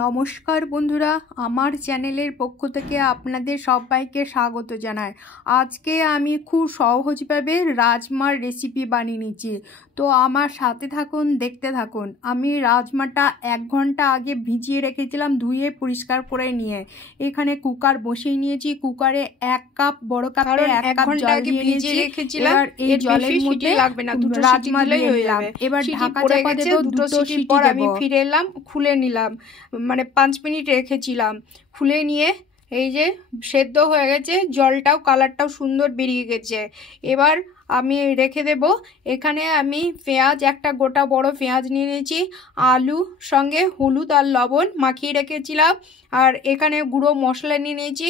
নমস্কার বন্ধুরা, আমার চ্যানেলের পক্ষ থেকে আপনাদের সবাইকে স্বাগত জানাই। আজকে আমি খুব সহজভাবে রাজমার রেসিপি বানিয়ে নিচ্ছি, তো আমার সাথে থাকুন, দেখতে থাকুন। আমি রাজমাটা 1 ঘন্টা আগে ভিজিয়ে রেখেছিলাম, ধুয়ে পরিষ্কার করে নিয়ে এখানে কুকার বসিয়ে নিয়েছি। কুকারে 1 কাপ, বড় কাপে 1 কাপ জল দিয়ে নিয়েছি। এবার এই জলের মধ্যে রাজমা দিয়ে দিলাম। এবার ঢাকা চাপা দেবো, 2 সিটি পর আমি ফিরে এলাম, খুলে নিলাম, মানে 5 মিনিট রেখেছিলাম। খুলে নিয়ে এই যে সেদ্ধ হয়ে গেছে, জলটাও কালারটাও সুন্দর বেরিয়ে গেছে। এবার আমি রেখে দেব। এখানে আমি পেঁয়াজ, একটা গোটা বড় পেঁয়াজ নিয়ে নিয়েছি, আলু সঙ্গে হলুদ আর লবণ মাখিয়ে রেখেছিলাম। আর এখানে গুঁড়ো মশলা নিয়ে নিয়েছি,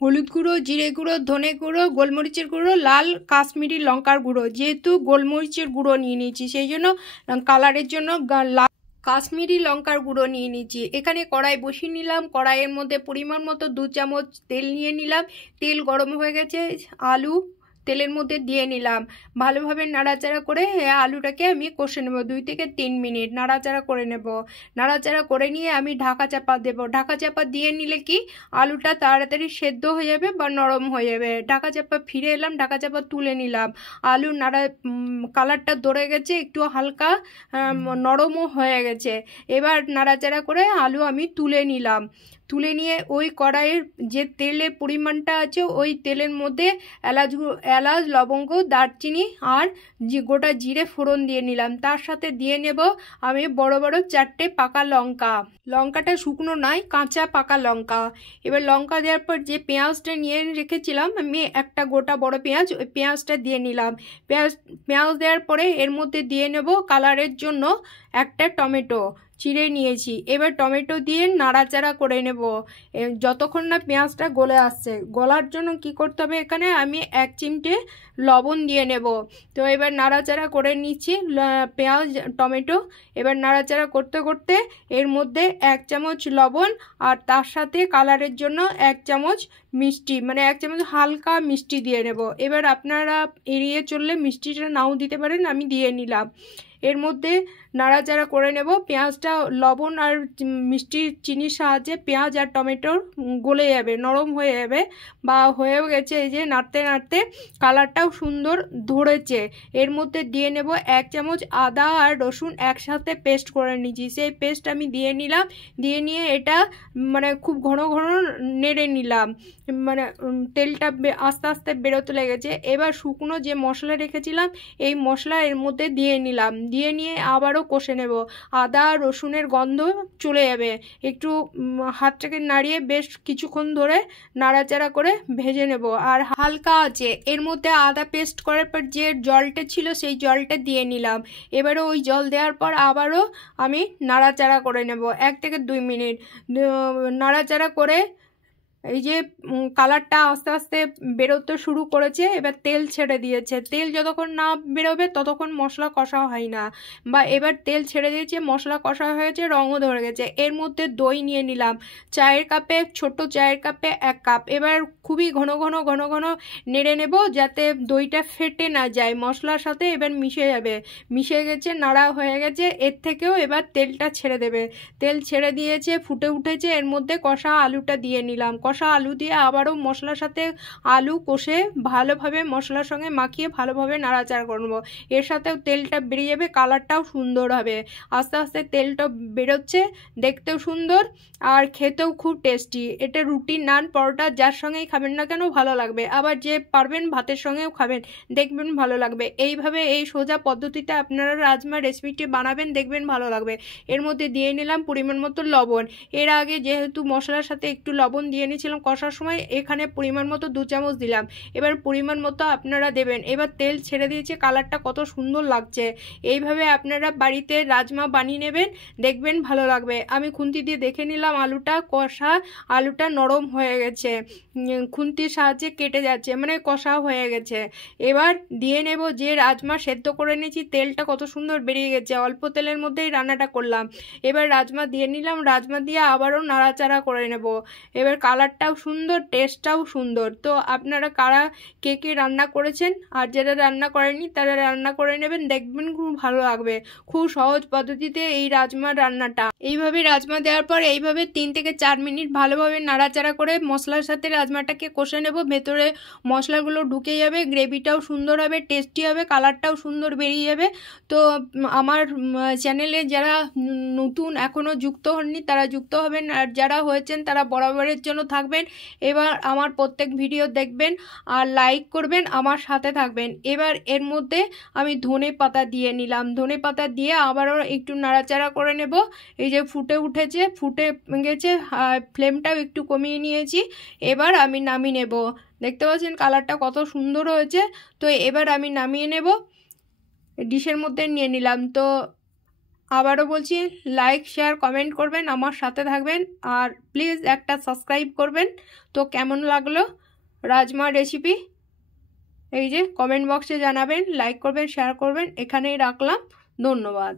হলুদ গুঁড়ো, জিরে গুঁড়ো, ধনে গুঁড়ো, গোলমরিচের গুঁড়ো, লাল কাশ্মীরি লঙ্কার গুঁড়ো। যেহেতু গোলমরিচের গুঁড়ো নিয়ে নিয়েছি সেই জন্য কালারের জন্য কাশ্মীরি লঙ্কার গুঁড়ো নিয়ে নিচ্ছি। এখানে কড়াই বসিয়ে নিলাম, কড়াইয়ের মধ্যে পরিমাণ মতো 2 চামচ তেল নিয়ে নিলাম। তেল গরম হয়ে গেছে, আলু তেলের মধ্যে দিয়ে নিলাম। ভালোভাবে নাড়াচাড়া করে আলুটাকে আমি কষে নেব, 2 থেকে 3 মিনিট নাড়াচাড়া করে নেব। নাড়াচাড়া করে নিয়ে আমি ঢাকা চাপা দেব। ঢাকা চাপা দিয়ে নিলে কি আলুটা তাড়াতাড়ি সেদ্ধ হয়ে যাবে বা নরম হয়ে যাবে। ঢাকা চাপা ফিরে এলাম, ঢাকা চাপা তুলে নিলাম। আলু কালারটা ধরে গেছে, একটু হালকা নরমও হয়ে গেছে। এবার নাড়াচাড়া করে আলু আমি তুলে নিলাম। তুলে নিয়ে ওই কড়াইয়ের যে তেলের পরিমাণটা আছে ওই তেলের মধ্যে এলাচ, লবঙ্গ, দারচিনি আর গোটা জিরে ফোড়ন দিয়ে নিলাম। তার সাথে দিয়ে নেব আমি বড় বড় 4টে পাকা লঙ্কা। লঙ্কাটা শুকনো নয়, কাঁচা পাকা লঙ্কা। এবার লঙ্কা দেওয়ার পর যে পেঁয়াজটা নিয়ে রেখেছিলাম আমি, একটা গোটা বড় পেঁয়াজ, ওই পেঁয়াজটা দিয়ে নিলাম। পেঁয়াজ দেওয়ার পরে এর মধ্যে দিয়ে নেব কালারের জন্য একটা টমেটো চিড়ে নিয়েছি। এবার টমেটো দিয়ে নাড়াচাড়া করে নেব যতক্ষণ না পেঁয়াজটা গলে আসছে। গলার জন্য কি করতে হবে, এখানে আমি 1 চিমটে লবণ দিয়ে নেব। তো এবার নাড়াচাড়া করে নিচ্ছি পেঁয়াজ টমেটো। এবার নাড়াচাড়া করতে করতে এর মধ্যে 1 চামচ লবণ আর তার সাথে কালারের জন্য 1 চামচ মিষ্টি, মানে 1 চামচ হালকা মিষ্টি দিয়ে নেব। এবার আপনারা এড়িয়ে চললে মিষ্টিটা নাও দিতে পারেন, আমি দিয়ে নিলাম। এর মধ্যে নাড়াচাড়া করে নেব। পেঁয়াজটা লবণ আর মিষ্টি চিনির সাহায্যে পেঁয়াজ আর টমেটো গলে যাবে, নরম হয়ে যাবে বা হয়েও গেছে। এই যে নাড়তে নাড়তে কালারটাও সুন্দর ধরেছে। এর মধ্যে দিয়ে নেব 1 চামচ আদা আর রসুন একসাথে পেস্ট করে নিয়েছি, সেই পেস্ট আমি দিয়ে নিলাম। দিয়ে নিয়ে এটা মানে খুব ঘন ঘন নেড়ে নিলাম, মানে তেলটা আস্তে আস্তে বেরোতে লেগেছে। এবার শুকনো যে মশলা রেখেছিলাম এই মশলা এর মধ্যে দিয়ে নিলাম। দিয়ে নিয়ে আবারও কষে নেব। আদা রসুনের গন্ধ চলে যাবে, একটু হাতটাকে নাড়িয়ে বেশ কিছুক্ষণ ধরে নাড়াচাড়া করে ভেজে নেব। আর হালকা আছে এর মধ্যে আদা পেস্ট করার পর যে জলটা ছিল সেই জলটা দিয়ে নিলাম। এবারে ওই জল দেওয়ার পর আবারও আমি নাড়াচাড়া করে নেব 1 থেকে 2 মিনিট। নাড়াচাড়া করে এই যে কালারটা আস্তে আস্তে বেরোতে শুরু করেছে, এবার তেল ছেড়ে দিয়েছে। তেল যতক্ষণ না বেরোবে ততক্ষণ মশলা কষা হয় না, বা এবার তেল ছেড়ে দিয়েছে, মশলা কষা হয়েছে, রঙও ধরে গেছে। এর মধ্যে দই নিয়ে নিলাম, চায়ের কাপে, ছোট চায়ের কাপে 1 কাপ। এবার খুবই ঘন ঘন নেড়ে নেব যাতে দইটা ফেটে না যায় মশলার সাথে। এবার মিশে যাবে, মিশে গেছে, নাড়া হয়ে গেছে। এর থেকেও এবার তেলটা ছেড়ে দেবে। তেল ছেড়ে দিয়েছে, ফুটে উঠেছে। এর মধ্যে কষা আলুটা দিয়ে নিলাম। কষা আলু দিয়ে আবারও মশলার সাথে আলু কষে ভালোভাবে মশলার সঙ্গে মাখিয়ে ভালোভাবে নাড়াচাড়া করব। এর সাথেও তেলটা বেরিয়ে যাবে, কালারটাও সুন্দর হবে। আস্তে আস্তে তেলটা বেরোচ্ছে, দেখতেও সুন্দর আর খেতেও খুব টেস্টি। এটা রুটি, নান, পরোটা যার সঙ্গেই খাবেন না কেন ভালো লাগবে। আবার যে পারবেন ভাতের সঙ্গেও খাবেন, দেখবেন ভালো লাগবে। এইভাবে এই সোজা পদ্ধতিতে আপনারা রাজমা রেসিপিটি বানাবেন, দেখবেন ভালো লাগবে। এর মধ্যে দিয়ে নিলাম পরিমাণ মতো লবণ। এর আগে যেহেতু মশলার সাথে একটু লবণ দিয়ে নিয়েছিলাম কষার সময়, এখানে পরিমাণ মতো 2 চামচ দিলাম। এবার পরিমাণ মতো আপনারা দেবেন। এবার তেল ছেড়ে দিয়েছে, কালারটা কত সুন্দর লাগছে। এইভাবে আপনারা বাড়িতে রাজমা বানিয়ে নেবেন, দেখবেন ভালো লাগবে। আমি খুন্তি দিয়ে দেখে নিলাম আলুটা কষা, আলুটা নরম হয়ে গেছে, খুন্তির সাহায্যে কেটে যাচ্ছে, মানে কষা হয়ে গেছে। এবার দিয়ে নেব যে রাজমা সেদ্ধ করে নিয়েছি, তেলটা কত সুন্দর বেরিয়ে গেছে, অল্প তেলের মধ্যেই রান্নাটা করলাম। এবার রাজমা দিয়ে নিলাম, রাজমা দিয়ে আবারও নাড়াচাড়া করে নেব। এবার কালার কালারটাও সুন্দর, টেস্টটাও সুন্দর। তো আপনারা কারা কে কে রান্না করেছেন আর যারা রান্না করেনি তারা রান্না করে নেবেন, দেখবেন খুব ভালো লাগবে। খুব সহজ পদ্ধতিতে এই রাজমার রান্নাটা। এইভাবে রাজমা দেওয়ার পর এইভাবে 3 থেকে 4 মিনিট ভালোভাবে নাড়াচাড়া করে মশলার সাথে রাজমাটাকে কষে নেব। ভেতরে মশলাগুলো ঢুকে যাবে, গ্রেভিটাও সুন্দর হবে, টেস্টি হবে, কালারটাও সুন্দর বেরিয়ে যাবে। তো আমার চ্যানেলে যারা নতুন এখনও যুক্ত হননি তারা যুক্ত হবেন, আর যারা হয়েছেন তারা বরাবরের জন্য থাকবেন। এবার আমার প্রত্যেক ভিডিও দেখবেন আর লাইক করবেন, আমার সাথে থাকবেন। এবার এর মধ্যে আমি ধনে পাতা দিয়ে নিলাম, ধনে পাতা দিয়ে আবারও একটু নাড়াচাড়া করে নেব। এই যে ফুটে উঠেছে, ফুটে গেছে, ফ্লেমটাও একটু কমিয়ে নিয়েছি। এবার আমি নামিয়ে নেব। দেখতে পাচ্ছেন কালারটা কত সুন্দর হয়েছে। তো এবার আমি নামিয়ে নেব, ডিশের মধ্যে নিয়ে নিলাম। তো আবারও বলছি, লাইক শেয়ার কমেন্ট করবেন, আমার সাথে থাকবেন, আর প্লিজ একটা সাবস্ক্রাইব করবেন। তো কেমন লাগলো রাজমা রেসিপি এই যে কমেন্ট বক্সে জানাবেন, লাইক করবেন, শেয়ার করবেন। এখানেই রাখলাম, ধন্যবাদ।